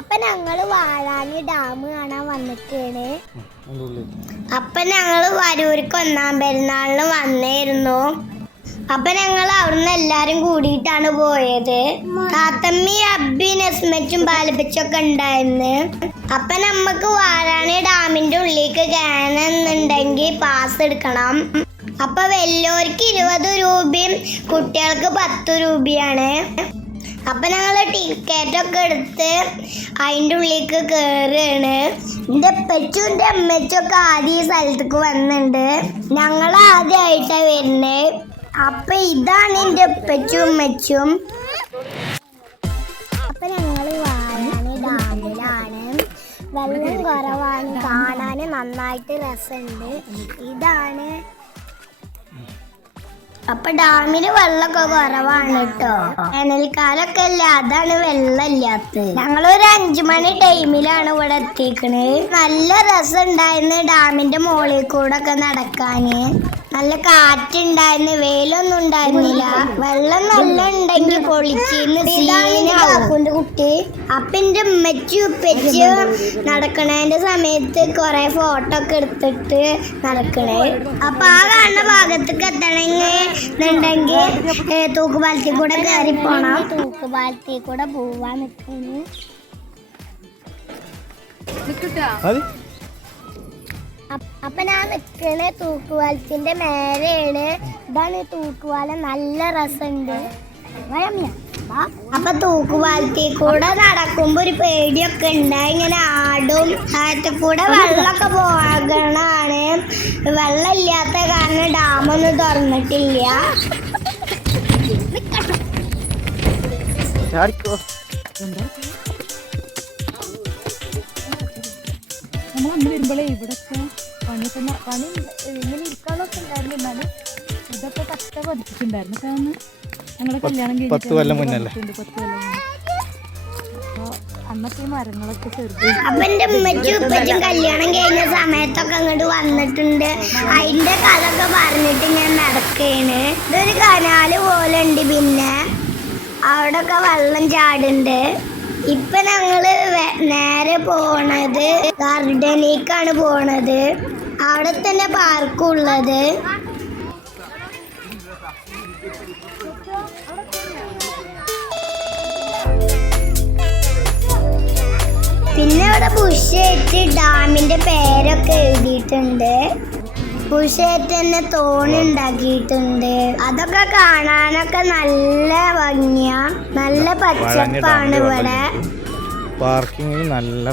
അപ്പൊ ഞങ്ങൾ വാഴാനി ഡാം കാണാൻ വന്നിട്ടാണ്. അപ്പൊ ഞങ്ങൾ വരൂർക്ക് ഒന്നാം പെരുന്നാളിന് വന്നേരുന്നു. അപ്പൊ ഞങ്ങൾ അവിടുന്ന് എല്ലാരും കൂടിയിട്ടാണ് പോയത്. താത്തമ്മി അബ്ബി നെസ്മറ്റും പാലപ്പിച്ചൊക്കെ ഉണ്ടായിരുന്നു. അപ്പൊ നമ്മക്ക് വാരാണി ഡാമിന്റെ ഉള്ളിലേക്ക് കയറണമെന്നുണ്ടെങ്കിൽ പാസ് എടുക്കണം. അപ്പൊ വലിയവർക്ക് ഇരുപത് രൂപയും കുട്ടികൾക്ക് പത്ത് രൂപയാണ്. അപ്പൊ ഞങ്ങൾ ടിക്കറ്റ് ഒക്കെ എടുത്ത് അതിന്റെ ഉള്ളിലേക്ക് കയറുകയാണ് എന്റെ പെച്ചും എന്റെ അമ്മച്ചും ഒക്കെ ആദ്യം ഈ സ്ഥലത്തേക്ക് വന്നിട്ടുണ്ട് ഞങ്ങൾ ആദ്യമായിട്ടാണ് വരുന്നത് അപ്പൊ ഇതാണ് എന്റെ ഉപ്പച്ചും അമ്മച്ചും അപ്പൊ ഞങ്ങൾ ഡാമിലാണ്. വെള്ളം കുറവാണ്. കാണാൻ നന്നായിട്ട് രസമുണ്ട് ഇതാണ് അപ്പൊ ഡാമിന് വെള്ളമൊക്കെ കുറവാണ് കേട്ടോ വേനൽക്കാലൊക്കെ അല്ല അതാണ് വെള്ളം ഇല്ലാത്തത് ഞങ്ങളൊരു അഞ്ചു മണി ടൈമിലാണ് ഇവിടെ എത്തിക്കണ് നല്ല രസം ഉണ്ടായിരുന്നു ഡാമിന്റെ മുകളിൽ കൂടെ ഒക്കെ നടക്കാന്. നല്ല കാറ്റുണ്ടായിരുന്നു വെയിലൊന്നും ഉണ്ടായിരുന്നില്ല. വെള്ളം നല്ല ഉണ്ടെങ്കിൽ പൊളിച്ചിന്ന് സീനാക്കുന്റെ കുട്ടി. അപ്പൊ എന്റെ ഉമ്മച്ചു ഉപ്പച്ചു നടക്കണേന്റെ സമയത്ത് കൊറേ ഫോട്ടോ ഒക്കെ എടുത്തിട്ട് നടക്കണേ. അപ്പൊ ആ കാണുന്ന ഭാഗത്തേക്ക് എത്തണമെങ്കിൽ തൂക്കുപാലത്തിൽ കൂടെ കയറി പോണം. തൂക്കുപാലത്തിൽ കൂടെ പോവാൻ നിൽക്കുന്നു അപ്പ- അപ്പൊ ഞാൻ നിക്കണ തൂക്കുപാലത്തിന്റെ മേലെയാണ്. ഇതാണ് തൂക്കുപാലം നല്ല രസമുണ്ട്. അപ്പൊ തൂക്കുപാലത്തിൽ കൂടെ നടക്കുമ്പോ ഒരു പേടിയൊക്കെ ഉണ്ട്. ഇങ്ങനെ ആടും ആയിട്ട് കൂടെ വെള്ളമൊക്കെ പോകണാണ്. വെള്ളം ഡാമൊന്നും തുറന്നിട്ടില്ല. ചാടിക്കോ. നമ്മൾ അന്ന് വരുമ്പോഴേ ഇവിടൊക്കെ പണിയൊക്കെ പണി ഇങ്ങനെ ഇരിക്കാനൊക്കെ ഉണ്ടായിരുന്നു. എന്നാലും ഇതൊക്കെ കഷ്ട പതിച്ചിട്ടുണ്ടായിരുന്നു കാരണം ഞങ്ങളെ കല്യാണം പത്ത് കൊല്ലം മുന്നല്ലേ? പത്ത് കൊല്ലം മുന്നേ. അന്നൊക്കെ മരങ്ങളൊക്കെ ചെറുത്. എന്റെ ഉമ്മച്ചും ഉപ്പച്ചും കല്യാണം കഴിഞ്ഞ സമയത്തൊക്കെ അങ്ങോട്ട് വന്നിട്ടുണ്ട്. അതിന്റെ കഥൊക്കെ പറഞ്ഞിട്ട് ഞാൻ നടക്കേണ്. ഇതൊരു കനാല് പോലെ ഉണ്ട് പിന്നെ. അവിടൊക്കെ വെള്ളം ചാടുണ്ട് ഇപ്പൊ ഞങ്ങൾ നേരെ പോണത് ഗാർഡനിലേക്കാണ് പോണത്. അവിടെ തന്നെ പാർക്കും പിന്നെ ഇവിടെ ബുഷേറ്റ് ഡാമിന്റെ പേരൊക്കെ എഴുതിയിട്ടുണ്ട്. ബുഷേറ്റ് തന്നെ തോണുണ്ടാക്കിയിട്ടുണ്ട് അതൊക്കെ കാണാനൊക്കെ നല്ല ഭംഗിയാ. നല്ല പച്ചപ്പാണ് ഇവിടെ. പാർക്കിങ്ങിന് നല്ല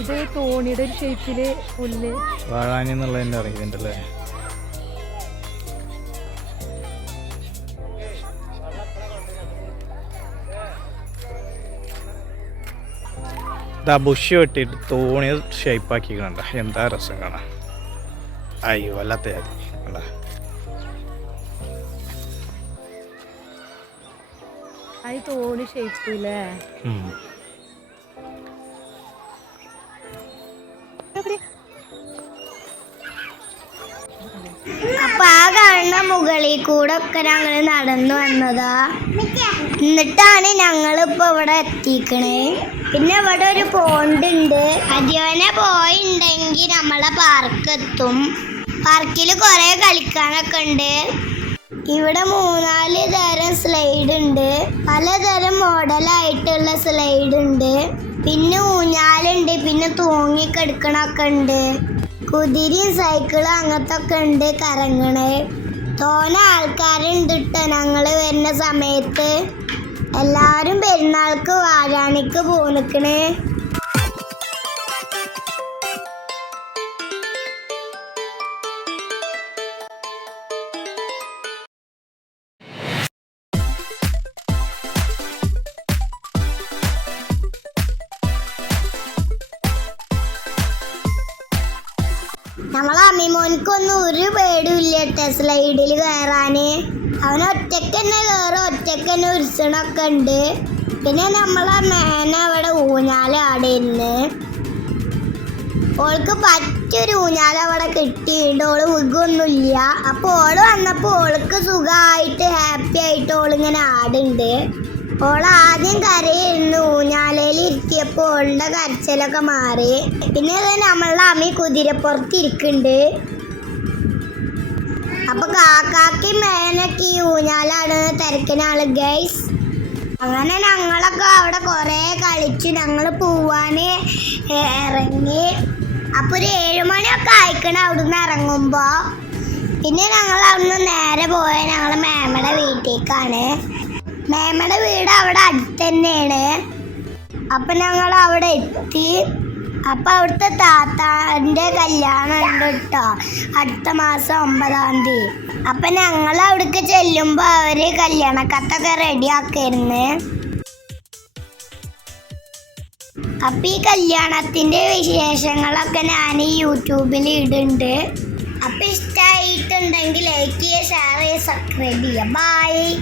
ഇത് തോണിയുടെ ഒരു ഷേപ്പിൽ പുല്ല്. വാഴാനി എന്നുള്ളതിന്റെ അറിയുന്നുണ്ടല്ലേ ഇതാ ബുഷ് വെട്ടിയിട്ട് തോണി ഷേപ്പാക്കിക്കണണ്ട എന്താ രസം കാണാൻ? അയ്യോ വല്ലാത്ത ജാതി. അത് തോണി ഷേപ്പില്ലേ മുകളിൽ കൂടെ ഒക്കെ ഞങ്ങൾ നടന്നു വന്നതാ. എന്നിട്ടാണ് ഞങ്ങൾ ഇപ്പൊ ഇവിടെ എത്തിക്കണേ. പിന്നെ ഇവിടെ ഒരു പോണ്ട് ഉണ്ട്. അധ്യവനെ പോയിണ്ടെങ്കിൽ നമ്മളെ പാർക്ക് എത്തും. പാർക്കിൽ കുറെ കളിക്കാനൊക്കെ ഉണ്ട്. ഇവിടെ മൂന്നാൽ തരം സ്ലൈഡ് ഉണ്ട്. പലതരം മോഡലായിട്ടുള്ള സ്ലൈഡ് ഉണ്ട്. പിന്നെ ഊഞ്ഞാലുണ്ട്. പിന്നെ തൂങ്ങിക്കെടുക്കണൊക്കെ ഉണ്ട്. കുതിരയും സൈക്കിളും അങ്ങനത്തെ ഒക്കെ ഉണ്ട് കറങ്ങണേ. തോന ആൾക്കാരുണ്ട് കേട്ടോ ഞങ്ങൾ വരുന്ന സമയത്ത് എല്ലാവരും പെരുന്നാൾക്ക് വാരാണിക്ക് പോന്നിക്കണേ. നമ്മളെ അമ്മിമോനിക്കൊന്നും ഒരു പേടില്ല ഇല്ല കേട്ടോ സ്ലൈഡിൽ കയറാന് അവൻ ഒറ്റയ്ക്ക് തന്നെ കയറും ഒറ്റയ്ക്ക് തന്നെ ഉത്സവമൊക്കെ ഉണ്ട്. പിന്നെ നമ്മളെ മേന അവിടെ ഊഞ്ഞാല ആടിയിരുന്നു ഓൾക്ക് പറ്റൊരു ഊഞ്ഞാല അവിടെ കിട്ടിയിട്ടുണ്ട് ഓൾ വിഗൊന്നുമില്ല. അപ്പൊ ഓൾ വന്നപ്പോ ഓൾക്ക് സുഖമായിട്ട് ഹാപ്പി ആയിട്ട് ഓളിങ്ങനെ ആടുണ്ട്. ഓൾ ആദ്യം കരയിരുന്നു ഓളുടെ കരച്ചിലൊക്കെ മാറി. പിന്നെ നമ്മളുടെ അമ്മ കുതിരപ്പുറത്ത് ഇരിക്കുന്നുണ്ട് അപ്പൊ കാക്കാക്കി മേനൊക്കെ ഈ ഊഞ്ഞാലാണ് തിരക്കിനാൾ ഗൈസ് അങ്ങനെ ഞങ്ങളൊക്കെ അവിടെ കുറേ കളിച്ചു. ഞങ്ങൾ പോവാന് ഇറങ്ങി അപ്പോൾ ഒരു ഏഴുമണിയൊക്കെ ആയിക്കണ അവിടുന്ന് ഇറങ്ങുമ്പോൾ പിന്നെ ഞങ്ങൾ അവിടുന്ന് നേരെ പോയ. ഞങ്ങൾ മേമയുടെ വീട്ടിലേക്കാണ് മേമയുടെ വീട് അവിടെ അടുത്ത് തന്നെയാണ് അപ്പൊ ഞങ്ങൾ അവിടെ എത്തി. അപ്പം അവിടുത്തെ താത്താന്റെ കല്യാണം ഉണ്ട് കേട്ടോ അടുത്ത മാസം ഒമ്പതാം തീയതി. അപ്പം ഞങ്ങൾ അവിടേക്ക് ചെല്ലുമ്പോൾ അവർ കല്യാണക്കത്തൊക്കെ റെഡി ആക്കായിരുന്നു. അപ്പൊ ഈ കല്യാണത്തിന്റെ വിശേഷങ്ങളൊക്കെ ഞാൻ ഈ യൂട്യൂബിൽ ഇടുന്നുണ്ട്. അപ്പം ഇഷ്ടമായിട്ടുണ്ടെങ്കിൽ ലൈക്ക് ചെയ്യുക ഷെയർ ചെയ്യുക സബ്സ്ക്രൈബ് ചെയ്യുക. ബൈ